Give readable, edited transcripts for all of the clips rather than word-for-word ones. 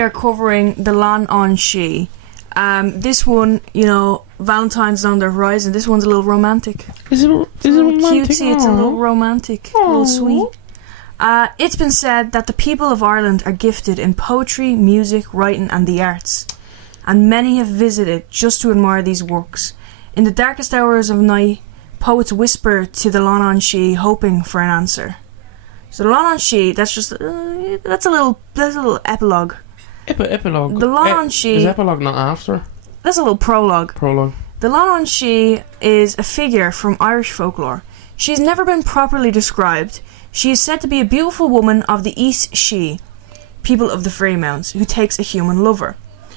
we are covering the Leannan Sidhe. This one, you know, Valentine's on the horizon. This one's a little romantic. Is it romantic? Cutesy, it's a little romantic, a little sweet. It's been said that the people of Ireland are gifted in poetry, music, writing and the arts, and many have visited just to admire these works. In the darkest hours of night, poets whisper to the Leannan Sidhe, hoping for an answer. So the Leannan Sidhe, that's a little epilogue. Epilogue. The Leannan Sidhe is epilogue not after? That's a little prologue. The Leannan Sidhe is a figure from Irish folklore. She has never been properly described. She is said to be a beautiful woman of the East Sidhe, people of the Freemounts, who takes a human lover.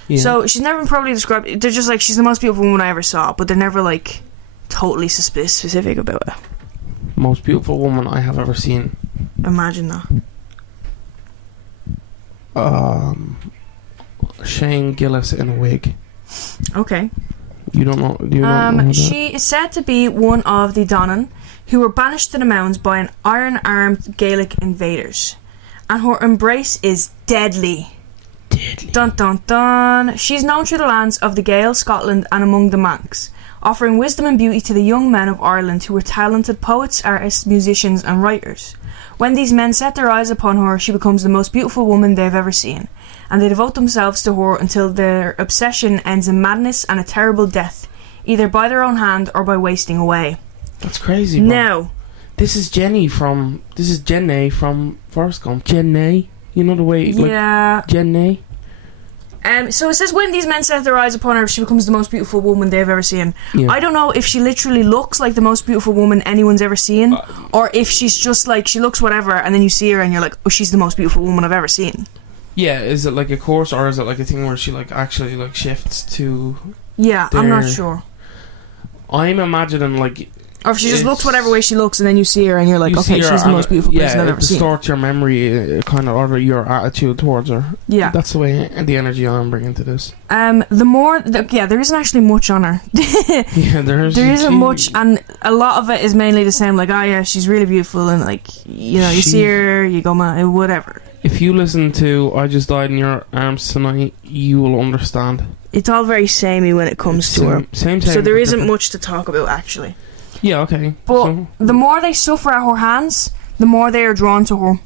Yeah. So she's never been properly described. They're just like, she's the most beautiful woman I ever saw, but they're never like totally specific about it. Most beautiful woman I have ever seen. Imagine that. Shane Gillis in a wig. Okay. You don't know. She is said to be one of the Donnan, who were banished to the mounds by an iron-armed Gaelic invaders, and her embrace is deadly. Dun dun dun. She's known through the lands of the Gael, Scotland, and among the Manx, offering wisdom and beauty to the young men of Ireland who were talented poets, artists, musicians, and writers. When these men set their eyes upon her, she becomes the most beautiful woman they've ever seen, and they devote themselves to her until their obsession ends in madness and a terrible death, either by their own hand or by wasting away. That's crazy, bro. Now, this is Jenny from Forrest Gump. Jenny, you know the way, like, Jenny. So it says when these men set their eyes upon her, she becomes the most beautiful woman they've ever seen. Yeah. I don't know if she literally looks like the most beautiful woman anyone's ever seen, or if she's just like, she looks whatever, and then you see her and you're like, oh, she's the most beautiful woman I've ever seen. Yeah, is it like a course, or is it like a thing where she like actually like shifts to? Yeah, I'm not sure. I'm imagining like. Or if she just looks whatever way she looks, and then you see her and you're like, okay, she's the most beautiful person I've ever seen. Yeah, it distorts your memory, kind of, or your attitude towards her. Yeah. That's the way, and the energy I'm bringing to this. There isn't actually much on her. Yeah, there isn't much, and a lot of it is mainly the same, like, oh yeah, she's really beautiful, and like, you know, you see her, you go, man, whatever. If you listen to I Just Died in Your Arms Tonight, you will understand. It's all very samey when it comes to her. Same. So there isn't much to talk about, actually. Yeah, okay. But the more they suffer at her hands, the more they are drawn to her.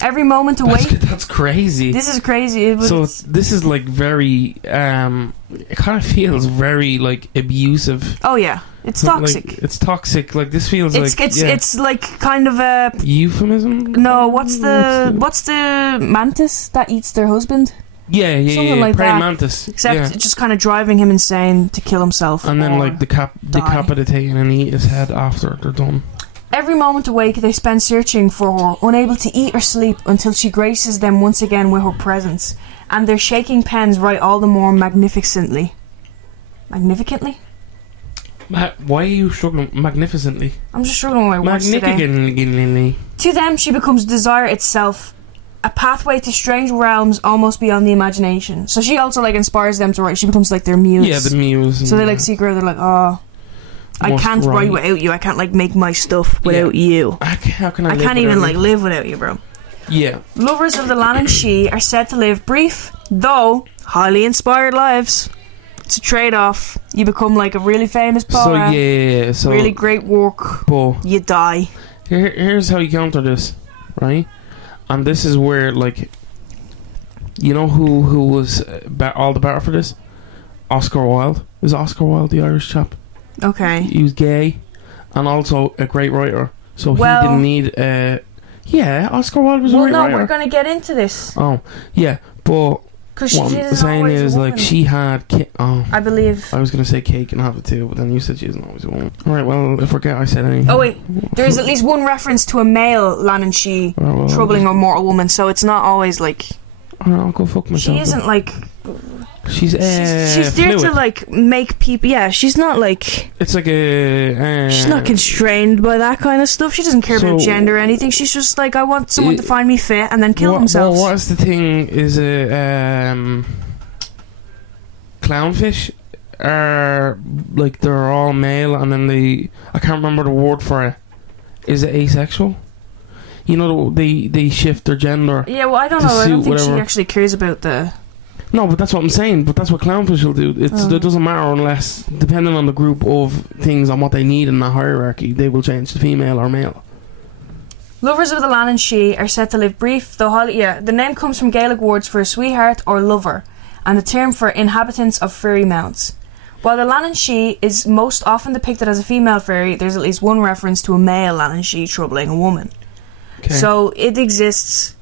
Every moment away. That's crazy. This is crazy. So this is like very. It kind of feels very like abusive. Oh yeah, it's toxic. Like, it's toxic. Like this feels it's like kind of a euphemism. No, what's the mantis that eats their husband? Yeah, something like praying that. mantis. Except it's just kind of driving him insane to kill himself. And then like decapitating and eat his head after they're done. Every moment awake they spend searching for her, unable to eat or sleep until she graces them once again with her presence, and their shaking pens write all the more magnificently. Magnificently? Why are you struggling? Magnificently? I'm just struggling with my words today. To them she becomes desire itself, a pathway to strange realms almost beyond the imagination. So she also like inspires them to write. She becomes like their muse. Yeah, the muse. So they like seek her. They're like, oh, I can't write without you. I can't like make my stuff without you. How can I can't even like live without you, bro. Yeah. Lovers of the Leannan Sidhe are said to live brief, though highly inspired lives. It's a trade-off. You become like a really famous poet. So really great work. But you die. Here's how you counter this, right? And this is where, like, you know who was all the better for this? Oscar Wilde. Is Oscar Wilde the Irish chap? Okay. He was gay and also a great writer. So he didn't need... Oscar Wilde was a great writer. No, we're going to get into this. Oh, yeah, but... What I'm saying is, like, she had... I believe... I was going to say cake and have it too, but then you said she isn't always a woman. Alright, well, I forget I said anything. Oh, wait. There is at least one reference to a male Leannan Sidhe troubling a mortal woman, so it's not always, like... I'll go fuck myself. She isn't, like... She's there to like make people. Yeah, she's not like. It's like a. She's not constrained by that kind of stuff. She doesn't care about gender or anything. She's just like, I want someone to find me fit and then kill themselves. What is the thing? Is it clownfish? Are like they're all male and then I can't remember the word for it. Is it asexual? You know, they shift their gender. Yeah, well, I don't know. I don't think she actually cares about the No, but that's what I'm saying. But that's what clownfish will do. It doesn't matter unless, depending on the group of things and what they need in that hierarchy, they will change to female or male. Lovers of the Leannan Sidhe are said to live brief, though the name comes from Gaelic words for a sweetheart or lover, and the term for inhabitants of fairy mounds. While the Leannan Sidhe is most often depicted as a female fairy, there's at least one reference to a male Leannan Sidhe troubling a woman. Okay. So it exists.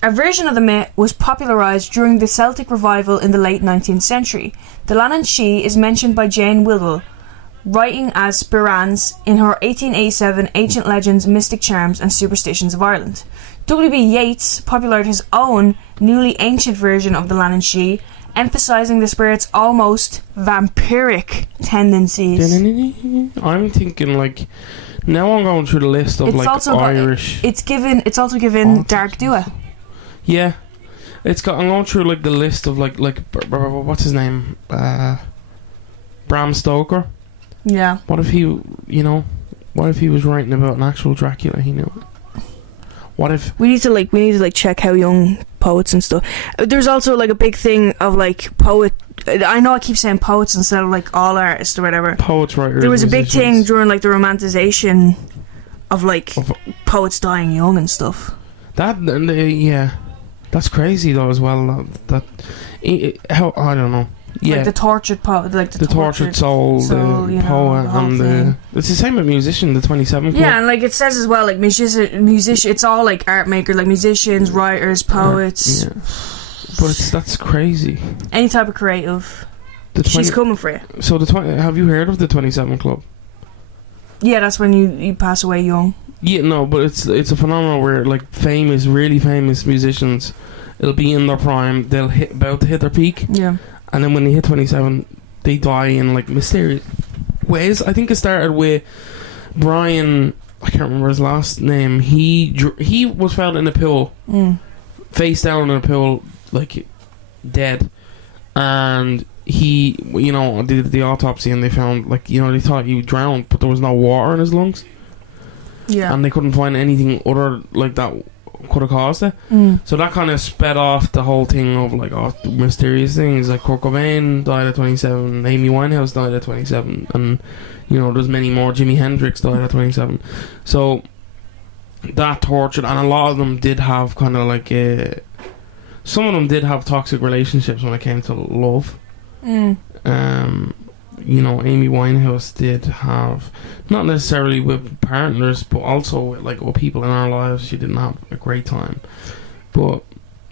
A version of the myth was popularised during the Celtic revival in the late 19th century. The Leannan Sidhe is mentioned by Jane Whittle, writing as Spirans in her 1887 Ancient Legends, Mystic Charms and Superstitions of Ireland. W.B. Yeats popularised his own newly ancient version of the Leannan Sidhe, emphasising the spirit's almost vampiric tendencies. I'm thinking like, now I'm going through the list of Irish. It's also given Dark Dua. Yeah, I'm going through like the list of like what's his name, Bram Stoker. Yeah. What if he was writing about an actual Dracula? He knew. What if we need to check how young poets and stuff. There's also like a big thing of like poet. I know I keep saying poets instead of like all artists or whatever. Poets, writers. There was a big thing during like the romanticization of like poets dying young and stuff. Yeah, that's crazy though as well. How I don't know. Yeah, like the tortured poet, like the tortured soul, the poet, and it's the same with musician, the 27 Club. Yeah, and like it says as well, like musician, it's all like art makers, like musicians, writers, poets. Yeah. But that's crazy. Any type of creative, she's coming for you. So have you heard of the 27 Club? Yeah, that's when you pass away young. Yeah, no, but it's a phenomenon where like really famous musicians, it'll be in their prime, they'll about to hit their peak. Yeah. And then when they hit 27, they die in like mysterious ways. I think it started with Brian. I can't remember his last name. He was found in a pool, face down in a pool, like dead. And he, did the autopsy and they found they thought he drowned, but there was no water in his lungs. Yeah. And they couldn't find anything other like that could have caused it. So that kind of sped off the whole thing of mysterious things. Like Kurt Cobain died at 27, Amy Winehouse died at 27, and there's many more. Jimi Hendrix died at 27. So that tortured, and a lot of them did have kind of like some of them did have toxic relationships when it came to love. Amy Winehouse did have, not necessarily with partners, but also with people in our lives. She didn't have a great time. But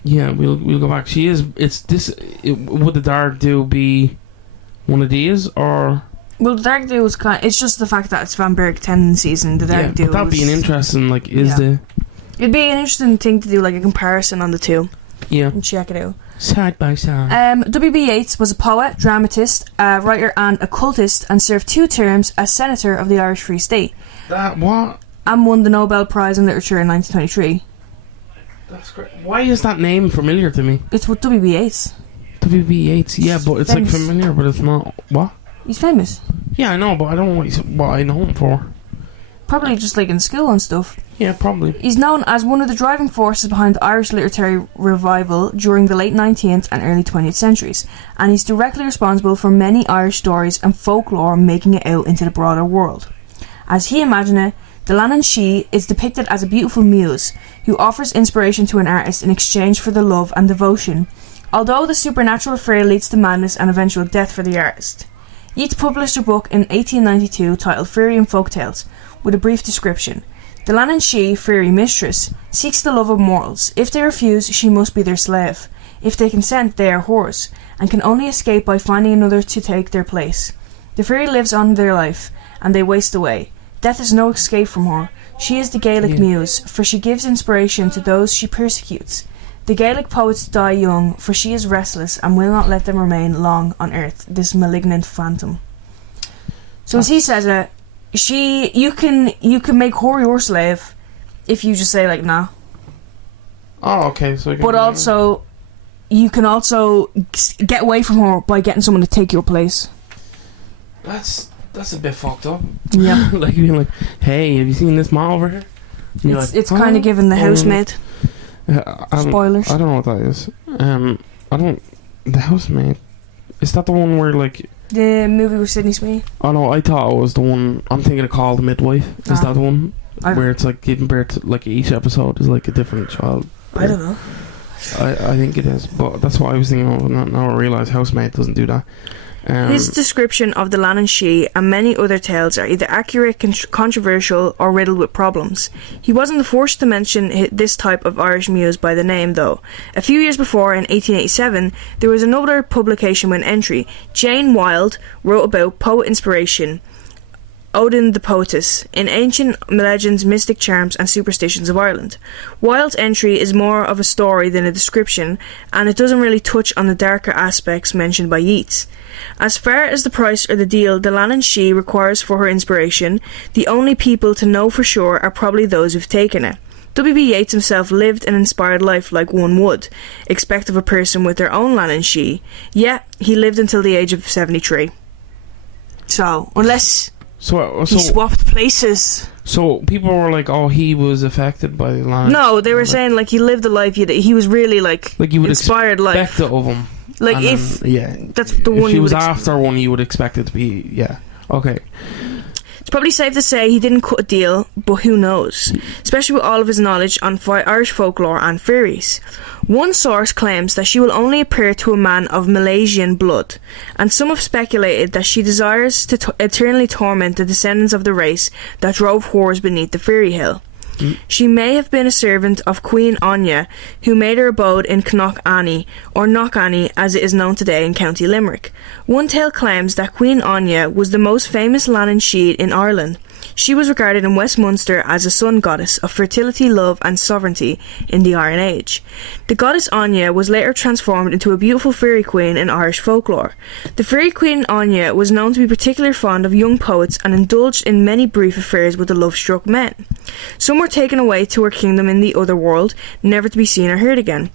yeah, we'll go back. Would the Dark Do be one of these, or? Well, the Dark Do is it's just the fact that it's vampiric tendencies, and the Dark Do. But that'd be an interesting it'd be an interesting thing to do, like a comparison on the two. Yeah. And check it out. Side by side. W.B. Yeats was a poet, dramatist, writer and occultist, and served 2 terms as Senator of the Irish Free State. And won the Nobel Prize in Literature in 1923. That's great. Why is that name familiar to me? It's with W.B. Yeats. W.B. Yeats, yeah, but it's famous. Familiar, but it's not. What? He's famous. Yeah, I know, but I don't know what I know him for. Probably just in school and stuff. Yeah, probably. He's known as one of the driving forces behind the Irish literary revival during the late 19th and early 20th centuries, and he's directly responsible for many Irish stories and folklore making it out into the broader world. As he imagined it, the Leannan Sidhe is depicted as a beautiful muse who offers inspiration to an artist in exchange for the love and devotion, although the supernatural affair leads to madness and eventual death for the artist. Yeats published a book in 1892 titled Fairy and Folktales, with a brief description. The Leannan Sidhe, fairy mistress, seeks the love of mortals. If they refuse, she must be their slave. If they consent, they are whores, and can only escape by finding another to take their place. The fairy lives on their life, and they waste away. Death is no escape from her. She is the Gaelic muse, for she gives inspiration to those she persecutes. The Gaelic poets die young, for she is restless, and will not let them remain long on earth, this malignant phantom. So as he says it, you can make her your slave if you just say nah. Oh, okay. So but also, you can also get away from her by getting someone to take your place. That's a bit fucked up. Yeah. Being hey, have you seen this ma over here? It's kind of giving the housemaid. Spoilers. I don't know what that is. The Housemaid. Is that the one where, like... The movie with Sydney Sweeney? Oh no, I thought it was the one... I'm thinking of Call the Midwife. Is that the one? Where it's like giving birth to, like, each episode is like a different child. I don't know. I think it is, but that's what I was thinking of. Now I realise Housemaid doesn't do that. His description of the Leannan Sidhe and many other tales are either accurate, controversial, or riddled with problems. He wasn't the first to mention this type of Irish muse by the name, though. A few years before, in 1887, there was another publication with an entry. Jane Wilde wrote about poet inspiration, Odin the Poetess, in ancient legends, mystic charms and superstitions of Ireland. Wilde's entry is more of a story than a description, and it doesn't really touch on the darker aspects mentioned by Yeats. As far as the price or the deal the Leannan Sidhe requires for her inspiration, the only people to know for sure are probably those who've taken it. W.B. Yeats himself lived an inspired life like one would expect of a person with their own Leannan Sidhe, yet he lived until the age of 73. So, unless... So he swapped places. So people were like, "Oh, he was affected by the Leannan." No, they were saying like he lived a life. He was really like you would inspired expect life. it of him. Like and if that's the one. If he was after one, you would expect it to be okay. It's probably safe to say he didn't cut a deal, but who knows? Especially with all of his knowledge on Irish folklore and fairies. One source claims that she will only appear to a man of Malaysian blood, and some have speculated that she desires to eternally torment the descendants of the race that drove whores beneath the fairy hill. She may have been a servant of Queen Anya, who made her abode in Knockany, or Knockany as it is known today in County Limerick. One tale claims that Queen Anya was the most famous Leannan Sidhe in Ireland. She was regarded in Westminster as a sun goddess of fertility, love and sovereignty in the Iron Age. The goddess Anya was later transformed into a beautiful fairy queen in Irish folklore. The fairy queen Anya was known to be particularly fond of young poets and indulged in many brief affairs with the love-struck men. Some were taken away to her kingdom in the other world, never to be seen or heard again.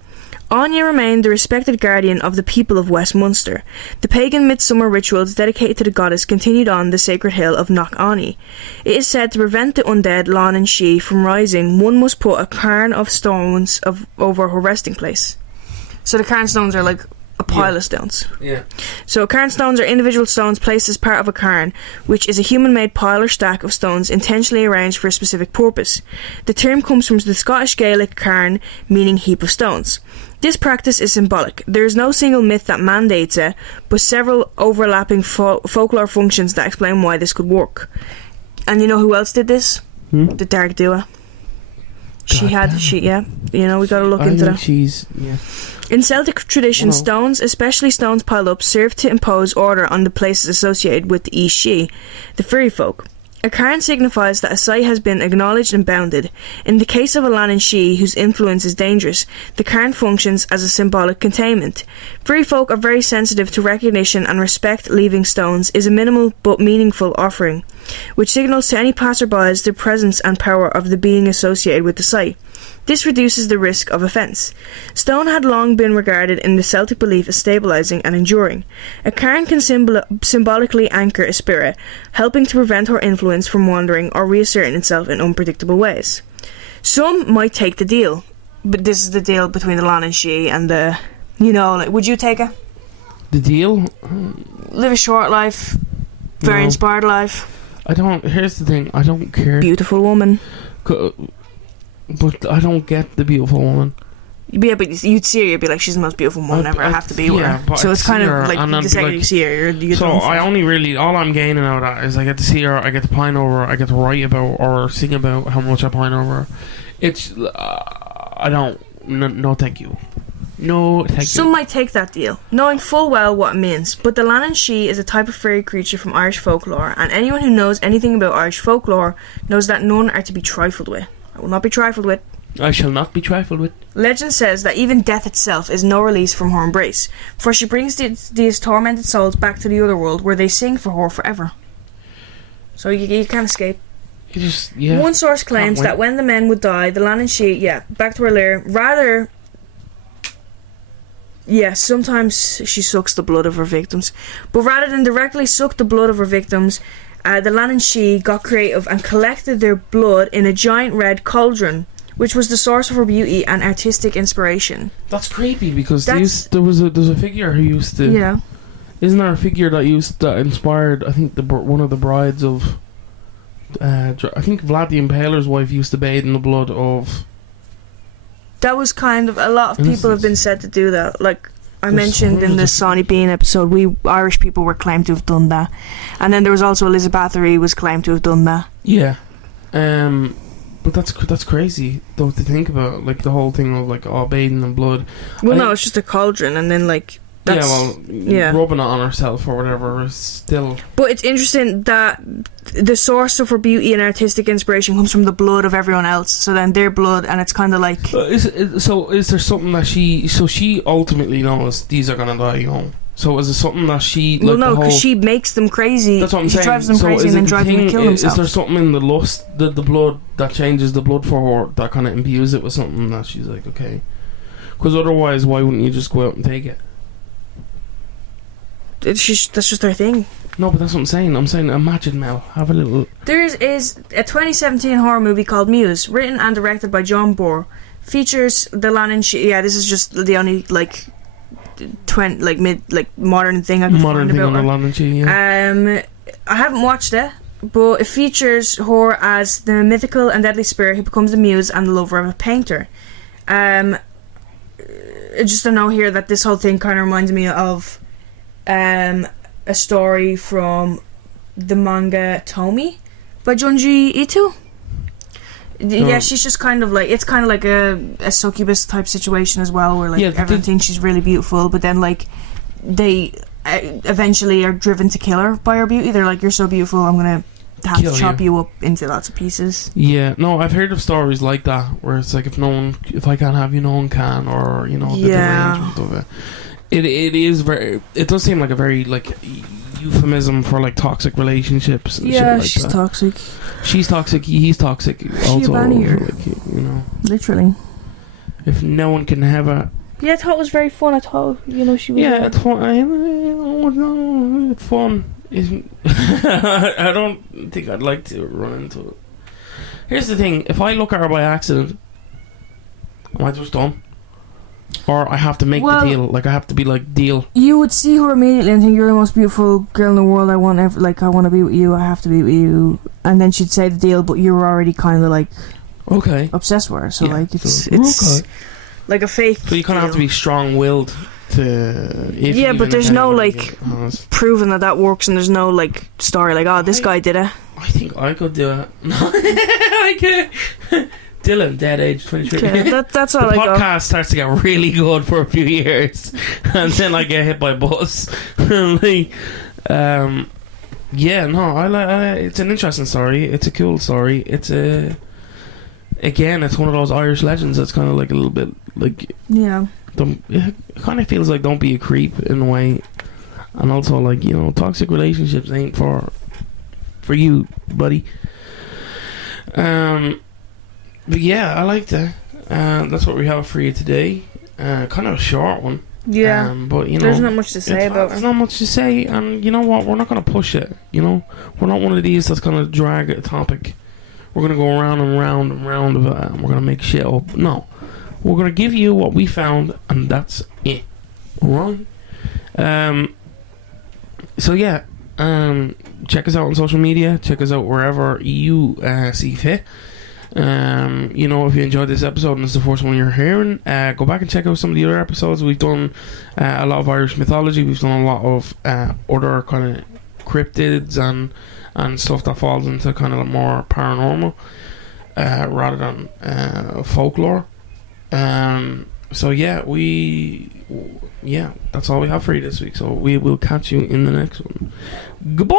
Anya remained the respected guardian of the people of Westminster. The pagan midsummer rituals dedicated to the goddess continued on the sacred hill of Knockany. It is said to prevent the undead Leannan Sidhe from rising, one must put a cairn of stones over her resting place. So the cairn stones are like a pile of stones. Yeah. So cairn stones are individual stones placed as part of a cairn, which is a human-made pile or stack of stones intentionally arranged for a specific purpose. The term comes from the Scottish Gaelic cairn, meaning heap of stones. This practice is symbolic. There is no single myth that mandates it, but several overlapping folklore functions that explain why this could work. And you know who else did this? The Dark Dua. We gotta look into that. In Celtic tradition, stones, especially stones piled up, served to impose order on the places associated with the East Sidhe, the fairy folk. A cairn signifies that a site has been acknowledged and bounded. In the case of a Leannan Sidhe, whose influence is dangerous, the cairn functions as a symbolic containment. Fairy folk are very sensitive to recognition and respect. Leaving stones is a minimal but meaningful offering, which signals to any passerbys the presence and power of the being associated with the site. This reduces the risk of offence. Stone had long been regarded in the Celtic belief as stabilising and enduring. A cairn can symbolically anchor a spirit, helping to prevent her influence from wandering or reasserting itself in unpredictable ways. Some might take the deal, but this is the deal between the Leannan Sidhe and the... would you take it? The deal? Live a short life, very inspired life. Here's the thing, I don't care. Beautiful woman. But I don't get the beautiful woman. Yeah, but you'd see her, you'd be like, she's the most beautiful woman ever. I have to be with her. So it's kind of like the second you see her, you're so I only really, all I'm gaining out of that is I get to see her, I get to pine over her, I get to write about or sing about how much I pine over her. It's, I don't, no thank you. No, thank you. Some might take that deal, knowing full well what it means, but the Leannan Sidhe is a type of fairy creature from Irish folklore, and anyone who knows anything about Irish folklore knows that none are to be trifled with. I will not be trifled with. I shall not be trifled with. Legend says that even death itself is no release from her embrace, for she brings these tormented souls back to the other world, where they sing for her forever. So you can't escape. One source claims that when the men would die, the Leannan Sidhe, back to her lair, sometimes she sucks the blood of her victims, but rather than directly suck the blood of her victims, the Leannan Sidhe got creative and collected their blood in a giant red cauldron, which was the source of her beauty and artistic inspiration. That's creepy because there's a figure who used to. Yeah. Isn't there a figure that inspired? I think one of the brides of. I think Vlad the Impaler's wife used to bathe in the blood of. That was kind of a lot of people have been said to do that. Like I mentioned in the Sonny Bean episode, we Irish people were claimed to have done that, and then there was also Elizabeth Bathory was claimed to have done that. Yeah, but that's crazy though to think about, like the whole thing of like bathing in blood. Well, no, it's just a cauldron, and then like. That's, rubbing it on herself or whatever is still. But it's interesting that the source of her beauty and artistic inspiration comes from the blood of everyone else. So then their blood, and it's kind of like. Is there something that she ultimately knows these are gonna die young? So is it something that she? Like, well, no, because she makes them crazy. That's what I'm saying. She drives them crazy and then drives them to kill themselves. Is there something in the lust, the blood that changes the blood for her that kind of imbues it with something that she's like, okay? Because otherwise, why wouldn't you just go out and take it? That's just their thing. No, but that's what I'm saying. Imagine, Mel, have a little. There is a 2017 horror movie called Muse, written and directed by John Bohr. Features the Leannan Sidhe. Yeah, this is just the only modern thing I can find about her. Leannan Sidhe, yeah. I haven't watched it, but it features her as the mythical and deadly spirit who becomes the muse and the lover of a painter. Just to know here that this whole thing kind of reminds me of. A story from the manga Tomi by Junji Ito. Yeah, she's just kind of like, it's kind of like a succubus type situation as well, where like everyone thinks she's really beautiful, but then like they eventually are driven to kill her by her beauty. They're like, you're so beautiful, I'm gonna have to chop you up into lots of pieces. Yeah, no, I've heard of stories like that where it's like, if I can't have you, no one can, or the derangement of it. It does seem like a very like euphemism for like toxic relationships and shit like she's that. Toxic. She's toxic, he's toxic also, literally. If no one can have a. Yeah, I thought it was very fun. I thought she was. Yeah, it's fun. It's fun. I don't think I'd like to run into it. Here's the thing: if I look at her by accident, am I just done? Or I have to make the deal. Like, I have to be like, deal. You would see her immediately and think, you're the most beautiful girl in the world. I want to be with you. I have to be with you. And then she'd say the deal, but you were already kind of like obsessed with her. So like it's like a fake. So you kind of have to be strong-willed to. But there's no like proving that works, and there's no like story like, oh, this guy did it. I think I could do it. I could. Dylan, dead age 23. Okay, that's all the I got. The podcast starts to get really good for a few years, and then I get hit by a bus. It's an interesting story. It's a cool story. It's one of those Irish legends that's kind of like a little bit like it kind of feels like don't be a creep in a way, and also like toxic relationships ain't for you, buddy. But yeah, I like that. That's what we have for you today. Kind of a short one. Yeah. But there's not much to say about it. There's not much to say, and you know what? We're not going to push it. We're not one of these that's going to drag a topic. We're going to go around and round and round of it, and we're going to make shit up. No. We're going to give you what we found, and that's it. Alright? So yeah. Check us out on social media. Check us out wherever you see fit. If you enjoyed this episode and it's the first one you're hearing, go back and check out some of the other episodes. We've done a lot of Irish mythology. We've done a lot of other kind of cryptids and stuff that falls into kind of more paranormal rather than folklore. So yeah, that's all we have for you this week. So we will catch you in the next one. Goodbye.